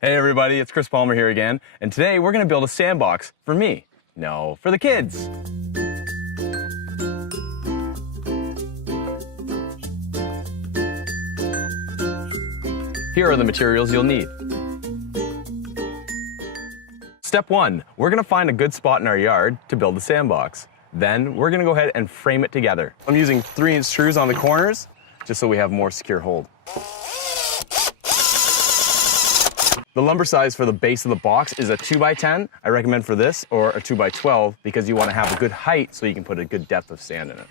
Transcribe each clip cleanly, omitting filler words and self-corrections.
Hey everybody, it's Chris Palmer here again, and today we're going to build a sandbox for me. No, for the kids. Here are the materials you'll need. Step 1, we're going to find a good spot in our yard to build the sandbox. Then we're going to go ahead and frame it together. I'm using 3-inch screws on the corners, just so we have more secure hold. The lumber size for the base of the box is a 2x10. I recommend for this, or a 2x12, because you want to have a good height so you can put a good depth of sand in it.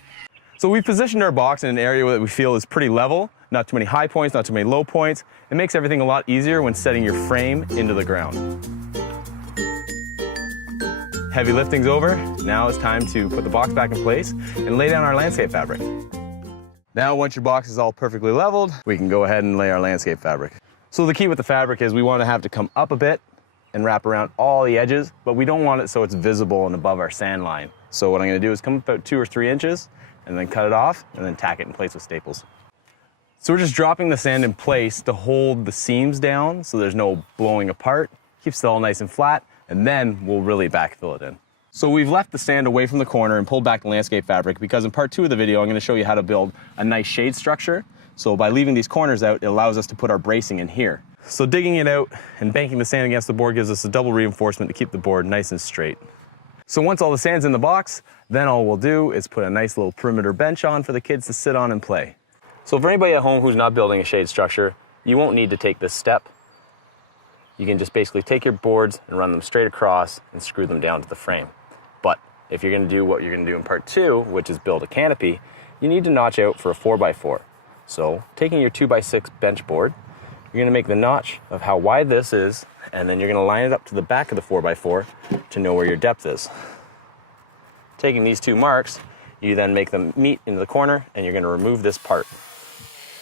So we've positioned our box in an area that we feel is pretty level, not too many high points, not too many low points. It makes everything a lot easier when setting your frame into the ground. Heavy lifting's over. Now it's time to put the box back in place and lay down our landscape fabric. Now once your box is all perfectly leveled, we can go ahead and lay our landscape fabric. So the key with the fabric is we want to have to come up a bit and wrap around all the edges, but we don't want it so it's visible and above our sand line. So what I'm going to do is come about 2 or 3 inches and then cut it off and then tack it in place with staples. So we're just dropping the sand in place to hold the seams down so there's no blowing apart, keeps it all nice and flat, and then we'll really backfill it in. So we've left the sand away from the corner and pulled back the landscape fabric because in part 2 of the video I'm going to show you how to build a nice shade structure. So by leaving these corners out, it allows us to put our bracing in here. So digging it out and banking the sand against the board gives us a double reinforcement to keep the board nice and straight. So once all the sand's in the box, then all we'll do is put a nice little perimeter bench on for the kids to sit on and play. So for anybody at home who's not building a shade structure, you won't need to take this step. You can just basically take your boards and run them straight across and screw them down to the frame. But if you're going to do what you're going to do in part 2, which is build a canopy, you need to notch out for a 4x4. So taking your 2x6 bench board, you're going to make the notch of how wide this is, and then you're going to line it up to the back of the 4x4 to know where your depth is. Taking these 2 marks, you then make them meet into the corner, and you're going to remove this part.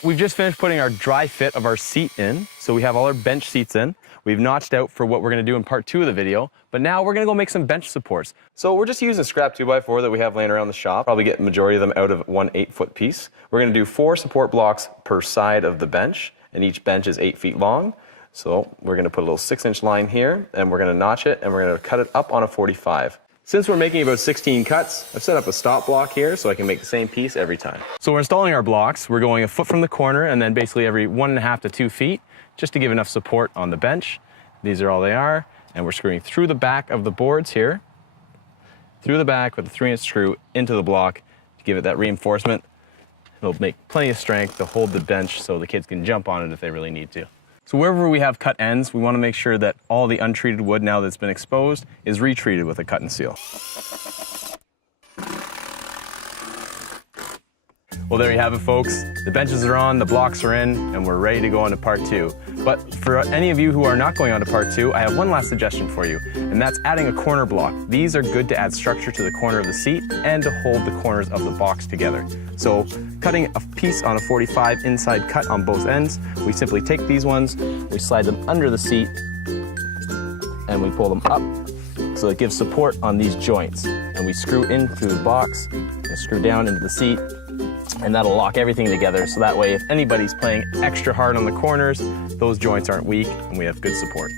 We've just finished putting our dry fit of our seat in, so we have all our bench seats in. We've notched out for what we're going to do in part 2 of the video, but now we're going to go make some bench supports. So we're just using a scrap 2x4 that we have laying around the shop. Probably get the majority of them out of one 8-foot piece. We're going to do 4 support blocks per side of the bench, and each bench is 8 feet long. So we're going to put a little 6-inch line here, and we're going to notch it, and we're going to cut it up on a 45. Since we're making about 16 cuts, I've set up a stop block here so I can make the same piece every time. So we're installing our blocks. We're going a foot from the corner and then basically every 1.5 to 2 feet just to give enough support on the bench. These are all they are. And we're screwing through the back of the boards here, through the back with a 3-inch screw into the block to give it that reinforcement. It'll make plenty of strength to hold the bench so the kids can jump on it if they really need to. So wherever we have cut ends, we want to make sure that all the untreated wood now that's been exposed is retreated with a cut and seal. Well, there you have it, folks. The benches are on, the blocks are in, and we're ready to go on to part 2. But for any of you who are not going on to part 2, I have one last suggestion for you, and that's adding a corner block. These are good to add structure to the corner of the seat and to hold the corners of the box together. So cutting a piece on a 45 inside cut on both ends, we simply take these ones, we slide them under the seat, and we pull them up so it gives support on these joints. And we screw in through the box and screw down into the seat, and that'll lock everything together so that way if anybody's playing extra hard on the corners, those joints aren't weak and we have good support.